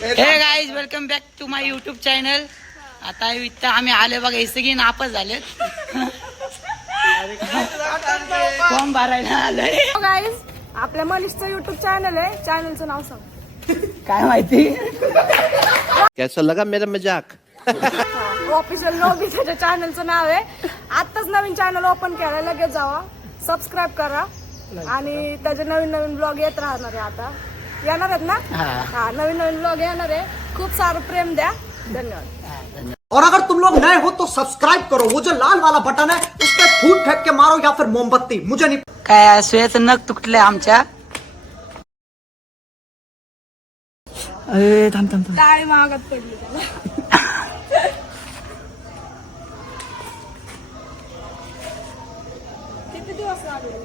हे guys welcome back to my YouTube channel. आता इथं आम्ही आले बघा, हे सगळी नापास झालेत. फॉर्म भरायला आलोय. गाईज आपल्या मनीषचं युट्यूब चॅनल आहे, चॅनलचं नाव सांग. काय माहिती कैसा लगा मेरा मजाक? ऑफिशियल नोबी त्याच्या चॅनलचं नाव आहे. आताच नवीन चॅनल ओपन केलं, लगेच जावा, सबस्क्राईब करा आणि त्याचे नवीन नवीन ब्लॉग येत राहणार आहे. आता येणार आहेत ना? हा, नवीन नवीन ब्लॉग येणार आहे. खूप सारं प्रेम द्या. धन्यवाद. और अगर तुम लोग नए हो तो सब्सक्राइब करो, वो जो लाल वाला बटन है उस पर फूट फेंक के मारो या फिर मोमबत्ती, मुझे नहीं. काय सुयाचं नख तुटलंय आमच्या. थांब थांब थांब. टाळी मागत पडली त्याला. किती दिवस लागले?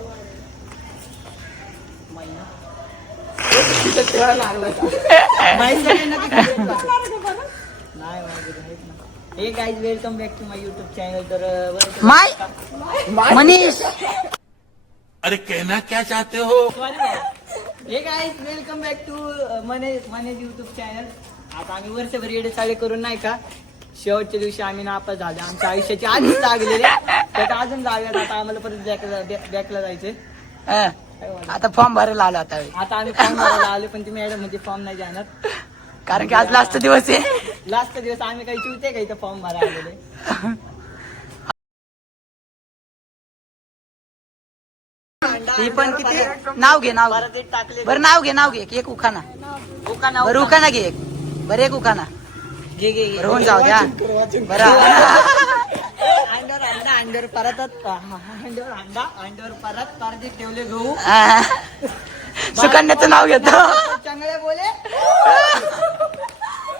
Hey guys welcome back to my YouTube channel. तर माय मनीष, अरे कहना क्या चाहते हो? Hey guys welcome back to Manish YouTube channel. आता आम्ही वर्षभर येडे चाळे करून नाही का, शेवटच्या दिवशी आम्ही नापास झाले. आमच्या आयुष्याची आधीच लागलेले त्यात अजून जाऊयात. आता आम्हाला परत बॅकला जायचे. आता फॉर्म भरायला आलो. आता आम्ही फॉर्म भरायला आलो, पण ती मॅडम म्हणजे फॉर्म नाही जाणार, कारण की आज लास्ट दिवस आहे. लास्ट दिवस आम्ही काही चिवते का इथं फॉर्म भरायला आलेले. ती पण किती नाव घे, नाव बरं, नाव घे एक उखाना. बरं उखाना घे एक, बरं एक उखाना घे रोहन जाऊ द्या बरं. अंडर परत ठेवले गहू. सुकन्याचं नाव घेतो. चांगले बोले.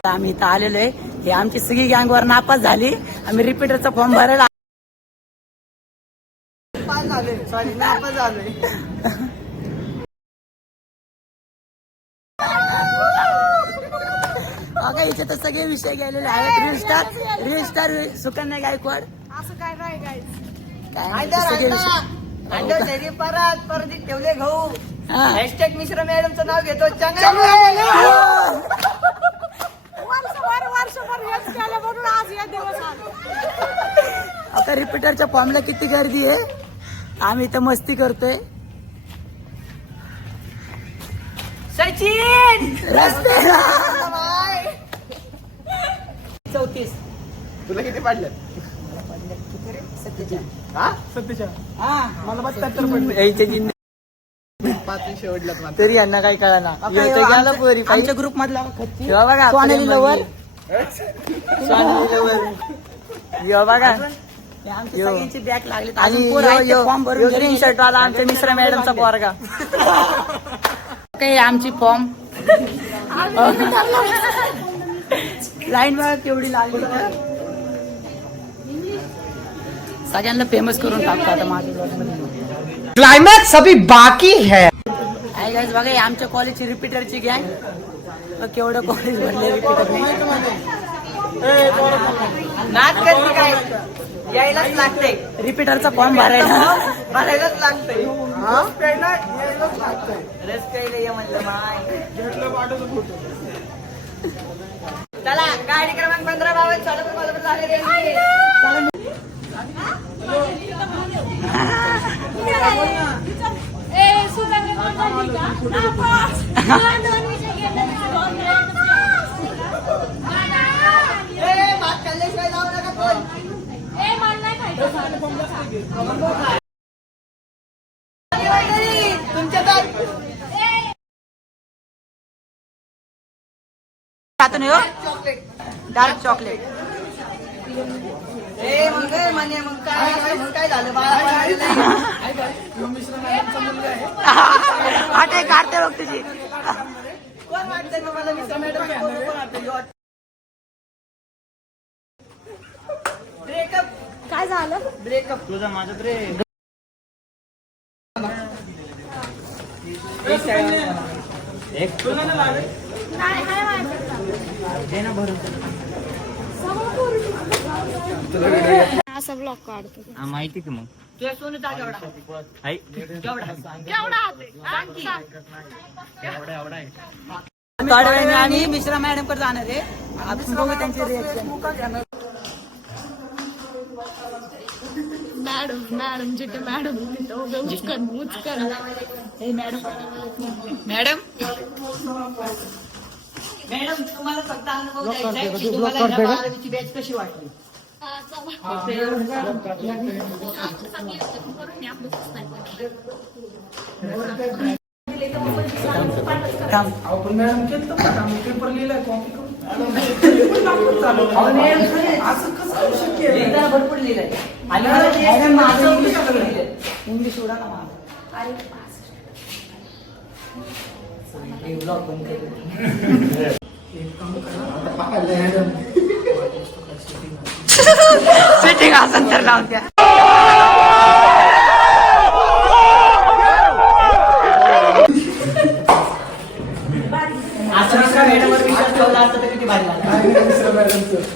आम्ही इथं आलेलो आहे. हे आमची सगळी गँग वर नापास झाली. आम्ही रिपीटरचा फॉर्म भरायला नापास झालोय. बघा इथे तर सगळे विषय गेलेले आहेत. Reel star Sukanya Gaikwad. असं काय नाही गाईज. परत ठेवले गहू. हॅशटॅग मिश्रा मॅडमचं नाव घेतो. वर्षभर हेच केलं म्हणून आज या दिवस आला. आता रिपीटरच्या फॉर्मला किती गर्दी आहे. आम्ही इथं मस्ती करतोय. सचिन रस्ते 34. तुला किती पाडलं? 47. मला 72 पडले. तरी यांना काही कळना. आमच्या ग्रुप मधला बघा सोनेली लवर. बघा सगळ्यांची बॅक लागली. आणि फॉर्म भरून स्क्रीनशॉट आला आमच्या मिश्रा मॅडमचा पोरगा. काही आमची फॉर्म लाईन बघा केवढी लागली. सगळ्यांना फेमस करून टाकतो आता माझ्या ब्लॉग मध्ये. क्लाइमैक्स अभी बाकी है. गाईज बघा आमच्या कॉलेजची रिपीटरची गँग. केवढं कॉलेज भरले रिपीटर. नाच करते काय, यायलाच लागतंय. रिपीटरचा फॉर्म भरायलाच लागतंय. रस प्यायला ये म्हणलं माय. चला गाडी क्रमांक 1552 सोलापूर झालेली. Dark chocolate. मग काय झालं आटे काढते लोक तुझी. कोण वाटतंय तुम्हाला मिश्रा मॅडम? ब्रेकअप. काय झालं? ब्रेकअप. तुझा माझा ब्रेक. नाही असा ब्लॉग काढतो. माहिती की मग तुझ्या सोनूचा केवढा केवढा थोड्या वेळाने आम्ही मिश्रा मॅडम कडे जाणार आहे. आपण बघू त्यांचे रिएक्शन. मॅडम जिथे मॅडम मॅडम तुम्हाला फक्त अनुभव द्यायचा आहे की तुम्हाला या 12वीची बॅच कशी वाटली. भरपूर लिहिलंय इंग्लिश उडा ना सेटिंग असं तर लावून द्या.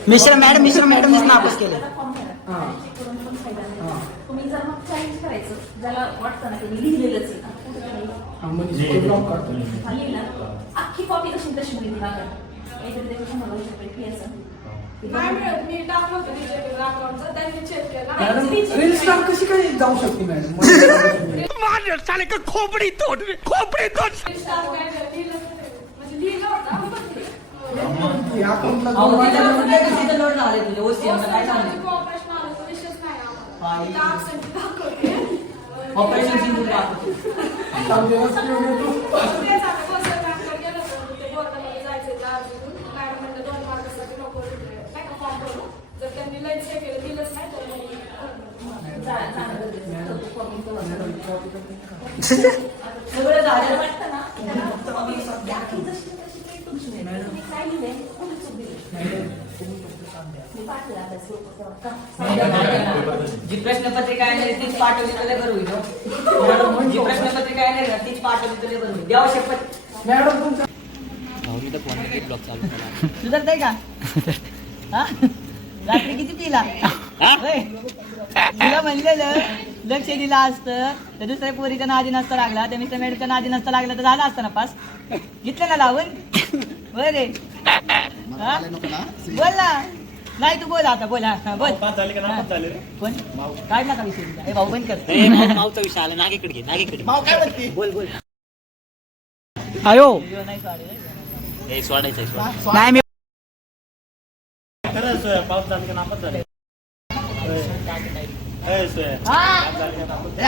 मिश्रा मॅडमनेच नापास केलं. तुम्ही जर मग चॅलेंज करायचं ज्याला वाटतं ना की मी लिहिलेलंच आहे अख्खी कॉपी कशी तशी मिळते मागं काहीतरी त्याच्या समोर असं मी टाकलं होतं अकाउंटचं त्यांनी चेक केलं रील स्टार कशी काय जाऊ शकते मॅडम? खोपड़ी तोड़ म्हणजे लिहिलं होतं लोड झाले तुझे OCM ला काय सांगले ऑपरेशन आलं तर विषयच नाही आम्हाला ऑपरेशन सिंधू दाखवतो. जर त्यांनी लंच केलं दिलंच नाही तर सगळं झालं वाटतं ना काय लिहिलंय कोणी चूक दिली मी पाठवलं जी प्रश्नपत्रिका आहे तीच पाठवली तर बरं होईल. जी प्रश्नपत्रिका आहे ना तीच पाठवली तर बरं होईल. द्यावं शपथ. मॅडम तुमचा सुधारताय का हा? रात्री किती पिला होय? तुला म्हणलेलं लक्ष दिलं असतं तर दुसऱ्या पोरीच्या नादी नसता लागला त्या मिस्टर मॅडमच्या नादी नसता लागला तर झाला असता ना पास. घेतलं ना लावून होय रे हा? बोल ना. नाही तू बोल आता बोल. हा बोल. कोण काढला का विषय तुझा? ए भाऊ बंद कर. मावचा विषय आला नागेकडे घे नागेकडे बोल बोल. आयो नाही सॉरी हे सोडायचंय नाही मी पाऊस झाला का नापास झाले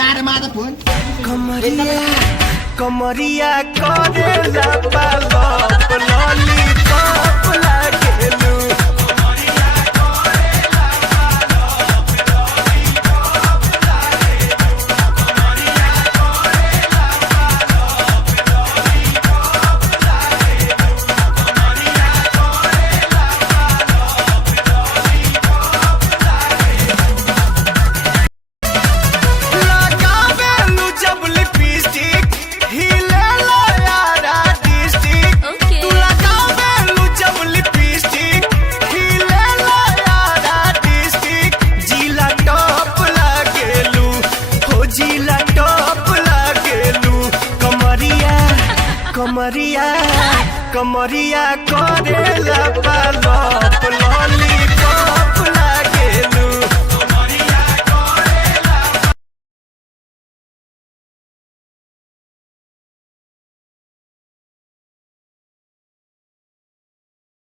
अरे माझा फोन कमरिया करेला पालप लॉलीपॉप लागेलू कमरिया करेला पालप लॉलीपॉप